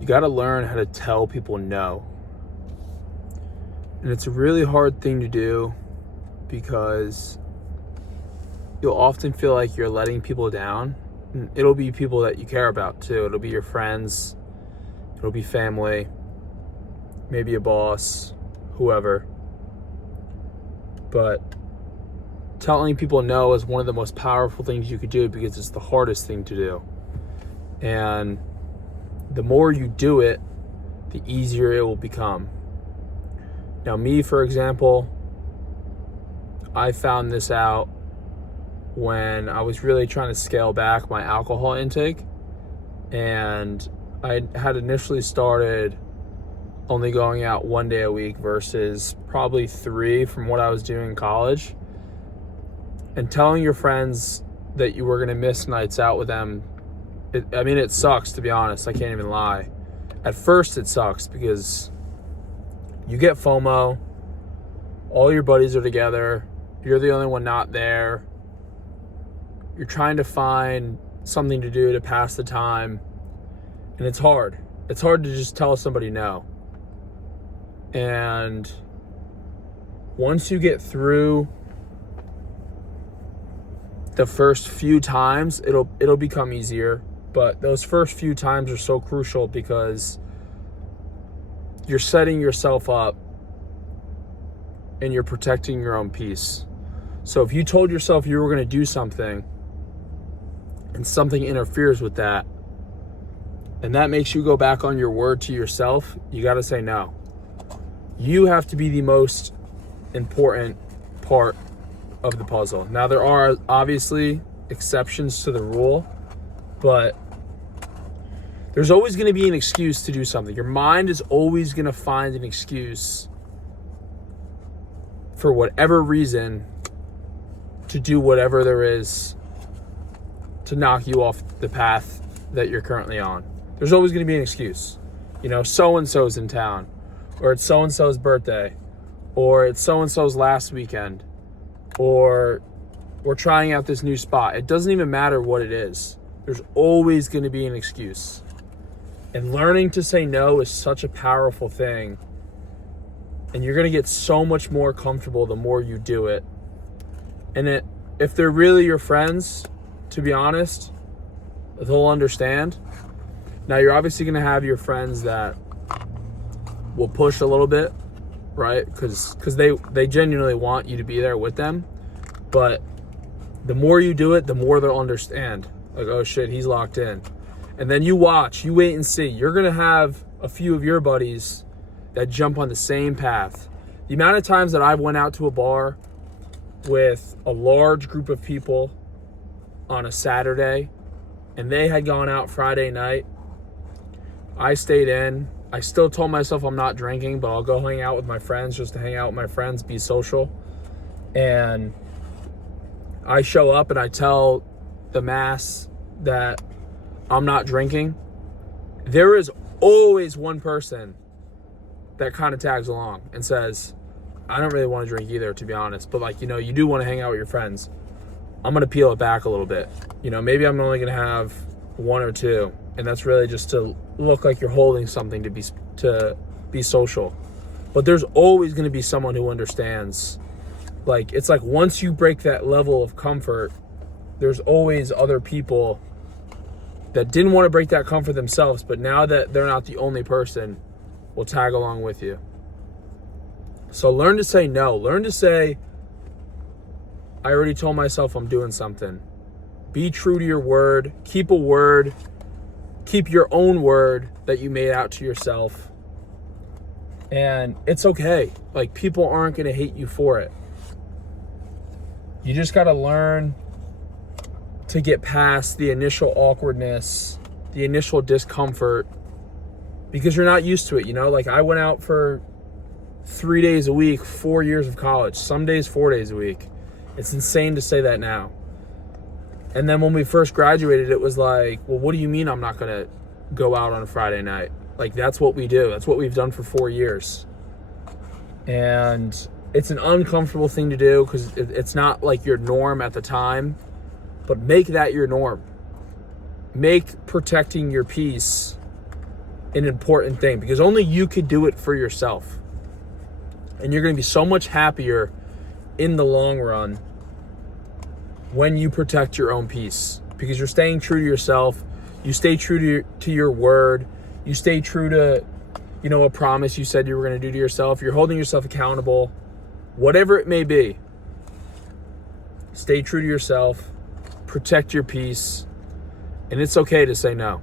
You got to learn how to tell people no. And it's a really hard thing to do because you'll often feel like you're letting people down. And it'll be people that you care about too. It'll be your friends, it'll be family, maybe a boss, whoever. But telling people no is one of the most powerful things you could do because it's the hardest thing to do. And the more you do it, the easier it will become. Now, me, for example, I found this out when I was really trying to scale back my alcohol intake. And I had initially started only going out 1 day a week versus probably 3 from what I was doing in college. And telling your friends that you were going to miss nights out with them, it sucks, to be honest. I can't even lie. At first, it sucks because you get FOMO. All your buddies are together. You're the only one not there. You're trying to find something to do to pass the time. And it's hard. It's hard to just tell somebody no. And once you get through the first few times, it'll become easier. But those first few times are so crucial because you're setting yourself up and you're protecting your own peace. So if you told yourself you were going to do something and something interferes with that, and that makes you go back on your word to yourself, you got to say no. You have to be the most important part of the puzzle. Now, there are obviously exceptions to the rule, but there's always going to be an excuse to do something. Your mind is always going to find an excuse for whatever reason to do whatever there is to knock you off the path that you're currently on. There's always going to be an excuse. So-and-so's in town, or it's so-and-so's birthday, or it's so-and-so's last weekend, or we're trying out this new spot. It doesn't even matter what it is. There's always going to be an excuse. And learning to say no is such a powerful thing. And you're going to get so much more comfortable the more you do it. And if they're really your friends, to be honest, they'll understand. Now, you're obviously going to have your friends that will push a little bit, right? Because they genuinely want you to be there with them. But the more you do it, the more they'll understand. Like, oh shit, he's locked in. And then you watch, you wait and see. You're going to have a few of your buddies that jump on the same path. The amount of times that I've went out to a bar with a large group of people on a Saturday and they had gone out Friday night, I stayed in. I still told myself I'm not drinking, but I'll go hang out with my friends just to hang out with my friends, be social. And I show up and I tell the mass that I'm not drinking. There is always one person that kind of tags along and says, I don't really want to drink either, to be honest, but you do want to hang out with your friends. I'm going to peel it back a little bit. Maybe I'm only going to have 1 or 2, and that's really just to look like you're holding something to be social. But there's always going to be someone who understands. It's like once you break that level of comfort, there's always other people that didn't want to break that comfort themselves, but now that they're not the only person, will tag along with you. So learn to say no. Learn to say, I already told myself I'm doing something. Be true to your word. Keep a word. Keep your own word that you made out to yourself. And it's okay. People aren't going to hate you for it. You just got to learn to get past the initial awkwardness, the initial discomfort, because you're not used to it. I went out for 3 days a week, 4 years of college, some days 4 days a week. It's insane to say that now. And then when we first graduated, it was like, well, what do you mean I'm not going to go out on a Friday night? That's what we do. That's what we've done for 4 years. And it's an uncomfortable thing to do because it's not your norm at the time. But make that your norm. Make protecting your peace an important thing, because only you could do it for yourself. And you're going to be so much happier in the long run when you protect your own peace, because you're staying true to yourself. You stay true to your word. You stay true to, a promise you said you were going to do to yourself. You're holding yourself accountable, whatever it may be. Stay true to yourself. Protect your peace. And it's okay to say no.